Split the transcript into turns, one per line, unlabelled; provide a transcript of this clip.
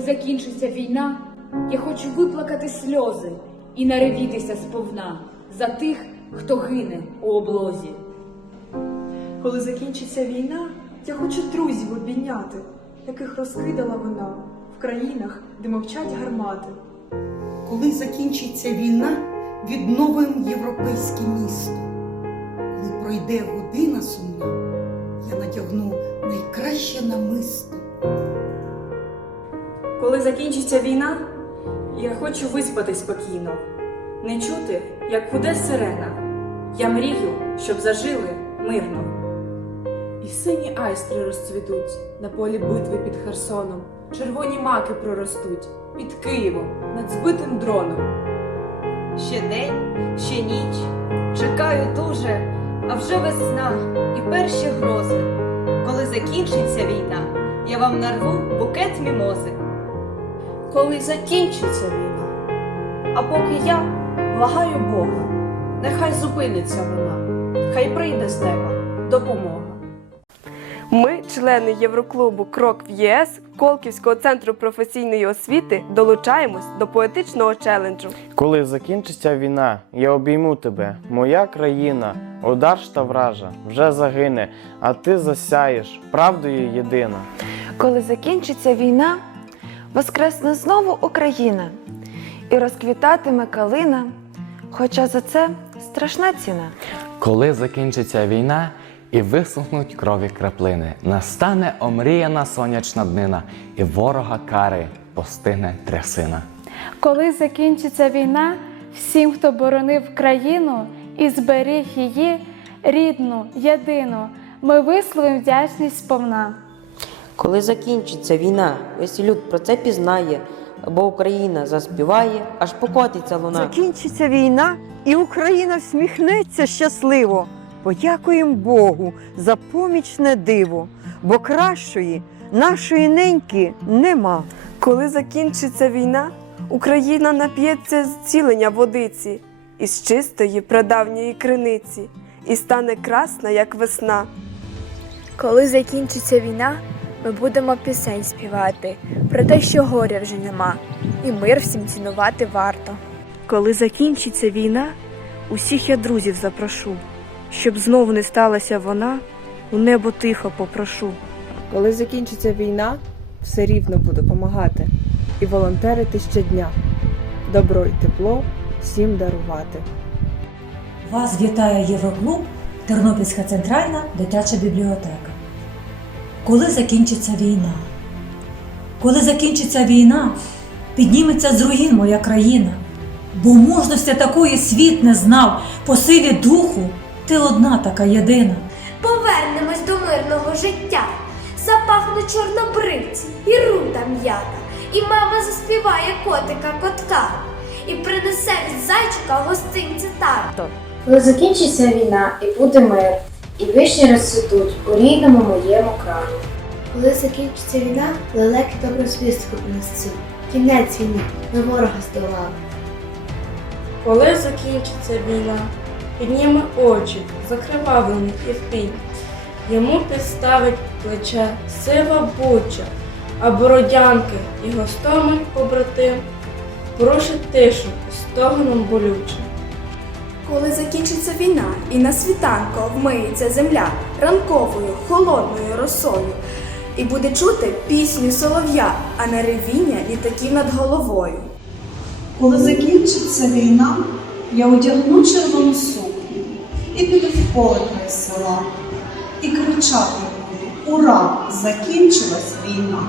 закінчиться війна, я хочу виплакати сльози і наревітися сповна за тих, хто гине у облозі.
Коли закінчиться війна, я хочу друзів обійняти, яких розкидала вона в країнах, де мовчать гармати.
Коли закінчиться війна, відновим європейське місто. Коли пройде година сумна, я надягну найкраще намисто.
Коли закінчиться війна, я хочу виспати спокійно, не чути, як гуде сирена. Я мрію, щоб зажили мирно.
І сині айстри розцвітуть на полі битви під Херсоном. Червоні маки проростуть під Києвом над збитим дроном.
Ще день, ще ніч, чекаю дуже, а вже весна і перші грози. Коли закінчиться війна, я вам нарву букет мімози.
Коли закінчиться війна. А поки я благаю Бога, нехай зупиниться вона, хай прийде з неба допомога.
Ми, члени Євроклубу Крок в ЄС Колківського центру професійної освіти, долучаємось до поетичного челенджу.
Коли закінчиться війна, я обійму тебе, моя країна, удар та вража вже загине, а ти засяєш правдою єдина.
Коли закінчиться війна, воскресне знову Україна і розквітатиме калина, хоча за це страшна ціна.
Коли закінчиться війна і висохнуть крові краплини, настане омріяна сонячна днина, і ворога кари постигне трясина.
Коли закінчиться війна, всім, хто боронив країну і зберіг її, рідну, єдину, ми висловимо вдячність сповна.
Коли закінчиться війна, весь люд про це пізнає, бо Україна заспіває, аж покотиться луна.
Закінчиться війна, і Україна всміхнеться щасливо. Подякуємо Богу за помічне диво, бо кращої нашої неньки нема.
Коли закінчиться війна, Україна нап'ється зцілення водиці із чистої прадавньої криниці і стане красна, як весна.
Коли закінчиться війна, ми будемо пісень співати про те, що горя вже нема, і мир всім цінувати варто.
Коли закінчиться війна, усіх я друзів запрошу, щоб знову не сталася вона, у небо тихо попрошу.
Коли закінчиться війна, все рівно буду помагати і волонтерити щодня. Добро й тепло всім дарувати.
Вас вітає Євроклуб Тернопільська центральна дитяча бібліотека. Коли закінчиться війна? Коли закінчиться війна, підніметься з руїн моя країна, бо мужності такої світ не знав, по силі духу ти одна така єдина.
Повернемось до мирного життя, запахнуть чорнобривці і рута м'ята, і мама заспіває котика котка, і принесе від зайчика гостинці тато.
Коли закінчиться війна і буде мир, і вишні розцвітуть у рідному моєму краю.
Коли закінчиться війна, лелеки добру звістку принесуть. Кінець війни, ми ворога здолали.
Коли закінчиться війна, підніме очі, закривавлені і в пінь. Йому підставить плече сива буча, а бородянки і гостомель побратим порушить тишу стогоном болючим.
Коли закінчиться війна і на світанку вмиється земля ранковою холодною росою, і буде чути пісню солов'я, а не ревіння літаків над головою.
Коли закінчиться війна, я одягну червону сукню і піду в поле край села. І кричати буду Ура! Закінчилась війна!